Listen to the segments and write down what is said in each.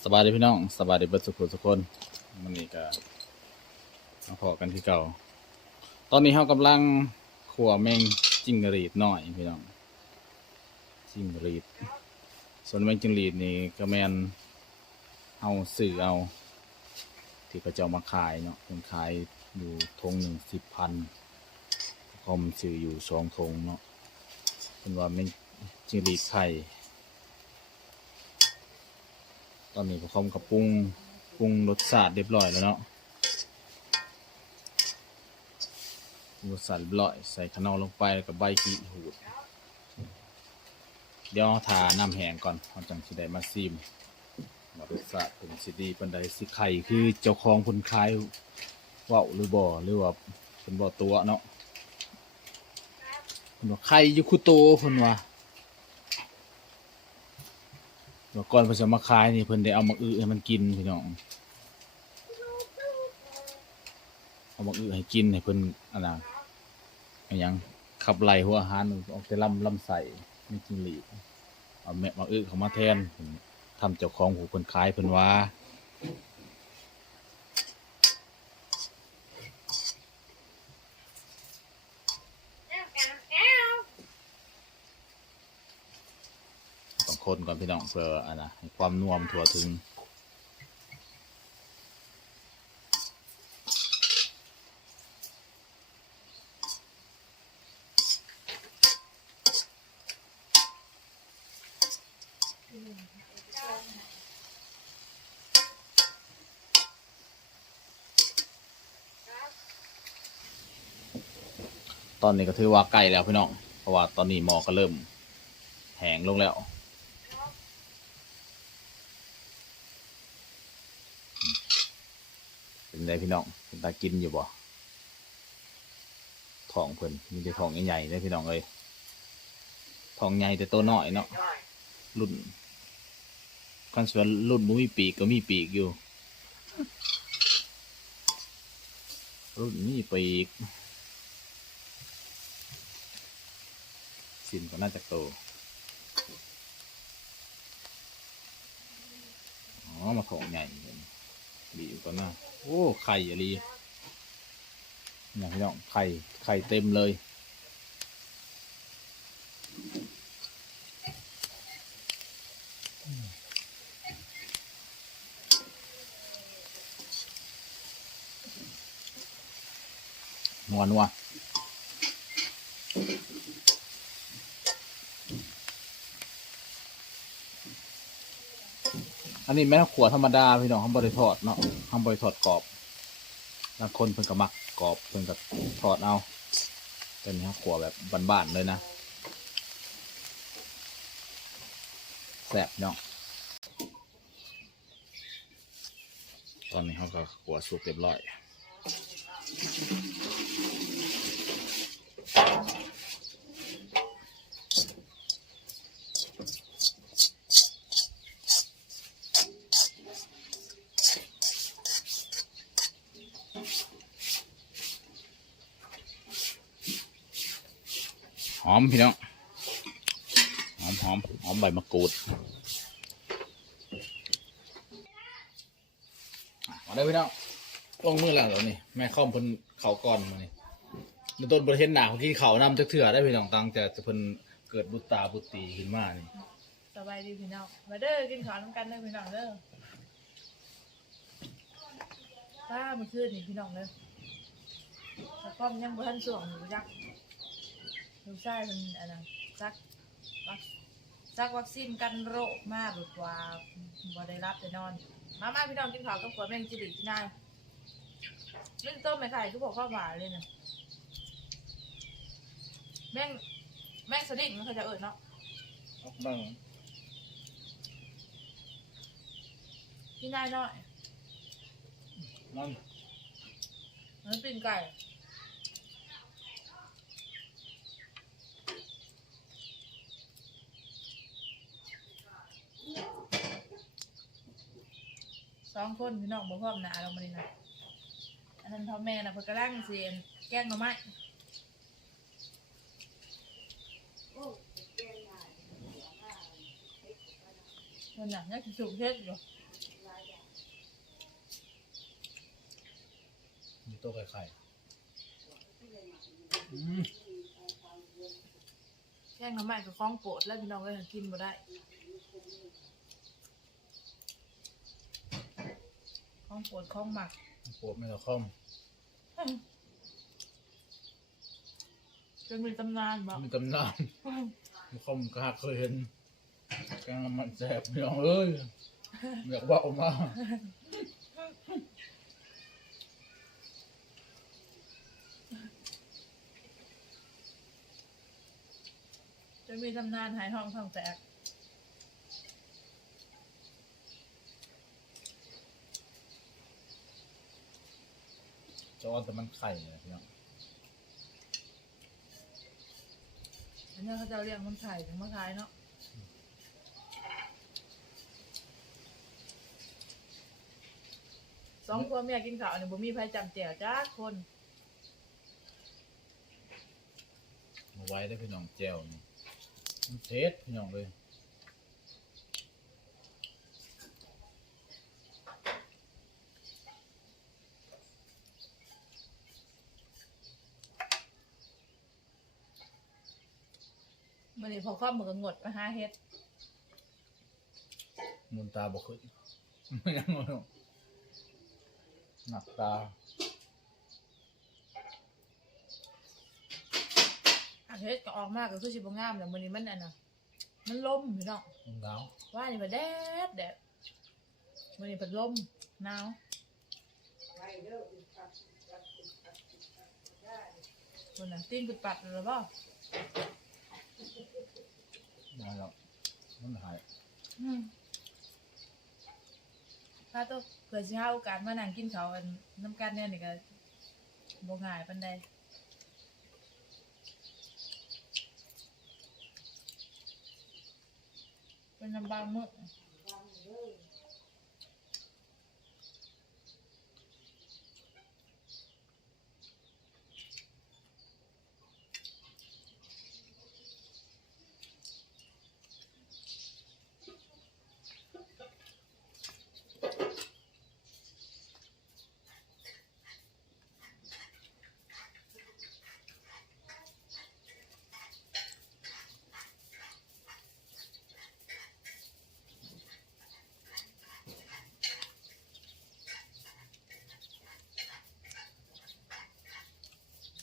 สบายดีพี่น้องสบายดีเบิดสุขทุกคนมันนี้ก็มาพอกันที่เก่า ตอนนี้เรากำลังขัวแมงจิ้งหรีดหน้อยพี่น้องจิ้งหรีด ส่วนแมงจิ้งหรีดนี่ก็แมนเอาสื่อเอา ที่เขาจะเอามาขายเนาะเป็นขายอยู่ทงหนึ่งสิบพันคอมสื่ออยู่สองทงเนาะเป็นว่าแมงจิ้งหรีดไข่ ตอนนี้ก็คอมกับปรุงปรุงรสชาติเรียบร้อยแล้วเนาะรสชาติเรียบร้อยใส่ขนอลงไปแล้วกับใบกีหูด เดี๋ยวทาน้ำแห้งก่อนเราจังสิได้มาซิมว่ารสชาติเป็นสิดีปันใดสิไข่คือเจ้าของคนขายว่าหรือบ่อหรือว่าเป็นบ่อตัวเนาะเพิ่นว่าไข่อยู่คุโตเพิ่นว่า เมื่อก่อนเพิ่นจะมาขายนี่เพิ่นได้เอามาอื้อให้มันกินพี่น้องเอามาอื้อให้กินให้เพิ่นอันน่ะอันหยังขับไล่หัวอาหารออกแต่ลำลำใส่ไม่กินหลีดเอาแม่มาอื้อเขามาแทนเพิ่นทำเจ้าของหูเพิ่นขายเพิ่นว่าต้อง คนก่อนพี่น้องเพื่ออันนะความนัวมนทั่วถึงตอนนี้ก็ถือว่าใกล้แล้วพี่น้อง เพราะว่าตอนนี้หมอก็เริ่มแห้งลงแล้วอืมเป็น ไงพี่น้องเป็นตากินอยู่บ่ทองเพิ่นมีแต่ทองใหญ่ๆเลยพี่น้องเอ้ยทองใหญ่แต่ตัวน้อยเนาะรุ่นคันส่วนรุ่นบ่มีปีกก็มีปีกอยู่ รุ่นมีปีกสินก็น่าจะโตอ๋อมาของใหญ่ เลยดีอยู่ก่อนนะโอ้ไข่อะลีนี่พี่น้องไข่ไข่เต็มเลยนัวนัว อันนี้แม่นขวธรรมดาพี่น้องห้ามบริทอดเนาะห้ามบริทอดกรอบบางคนเพิ่นก็มักกรอบเพิ่นก็ทอดเอาเป็นนี้ขวแบบบานๆเลยนะแซ่บเนาะตอนนี้เขาก็ขวสุกเรียบร้อย หอมพี่น้องหอมหอมหอมใบมะกรูดอะมาได้พี่น้องลงมือแล้วเหรอนี่แม่ข้อมเพิ่นเขาก่อนมานี่มันต้นประเทศหนาของที่เขานำจักเถื่อได้พี่น้องตังแต่จะเพิ่นเกิดบุตรตาบุตรีขึ้นมานี่สบายดีพี่น้องมาเด้อกินข้าวน้ำกันเด้อพี่น้องเด้อป้ามันขึ้นนี่พี่น้องเด้อแล้วก็ยังบ่ทันสวงอยู่จัก ลูกชายมันอันนั้นจักวัคจักวัคซีนกันโรคมาแบบว่าบ่ได้รับแต่นอน มามาพี่น้องกินข้าวกับขวดแมงจิริที่นายเล่นต้มไม่ไข่ทุกบอกข้าวหวานเลยนะแม่งแม่งสดิ้งมันเขาจะเอิดเนาะบ้างพี่นายน้อยนั่นมันเป็นไก่ สองคนพี่น้องบ่พร้อมหน้าเราบ่ได้นะอันนั้นพ่อแม่น่ะเพิ่นกำลังสิแกงหน่อไม้เพิ่นน่ะอยากสิสูบเฮ็ดอยู่มีตัวไข่ไข่แกงหน่อไม้ก็ของโปรดแล้วพี่น้องเอ้ยหากินบ่ได้ ของโปรดของหมักปวดไม่ตะคอมจนมีตำนานบอกมีตำนานมีคอมกล้าเคยเห็นแกงมันแสบพี่น้องเอ้ยอยากว่าออกมาจนมีตำนานหายห้องท้องแตก จอนแต่มันไข่เลยพี่น้องอันนี้เขาจะเรียกมันไข่ถึงมาขายเนาะสองพ่อแม่กินข้าวเนี่ยบ่มีใครจำแจ๋วจ้าคนมาไว้ได้พี่น้องแจวนี่มันเทสพี่น้องเลย มันนี่พอข้อมือก็งดมาหาเฮ็ดมุนตาบกขึ้นไม่ยังเลยหนักตาหาเฮ็ดก็ออกมากก็คือสิบ่งามแต่มื้อนี้มันอันน่ะ มันล่มพี่น้องลงดาวว่านี่มันแดดแดดมื้อนี้เพิ่นลมหนาวคนน่ะตีนกุดปัดแล้วบ่ ได้แล้วมันหาย อืม ถ้าตัวเผื่อสิหาโอกาสมานั่งกินข้าวอันน้ำกันเนี่ยนี่ก็บ่ง่ายปานใดเป็นลำบากมื้อ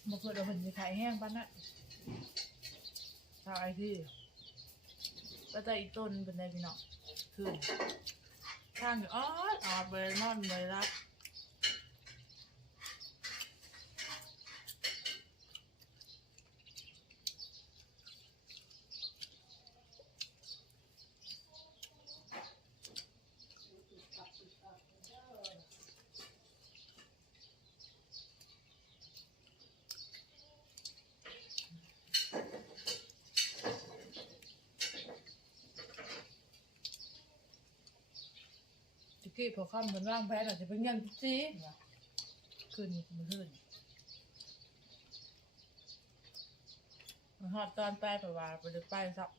มาเคยเอาเห็นสิขายแห้งปานนั้นถ้าไอ้ที่ก็จะอีต้นเป็นไดพี่น้องคือข้างอยู่อ๋อออดเบยนอนเลยรับ ที่พอค่ำเหมือนร่างแพ้อาจจะเป็นเงินยจีนะคืนนมันขึ้นหอดตอนแปประวาไปเลยไปซับ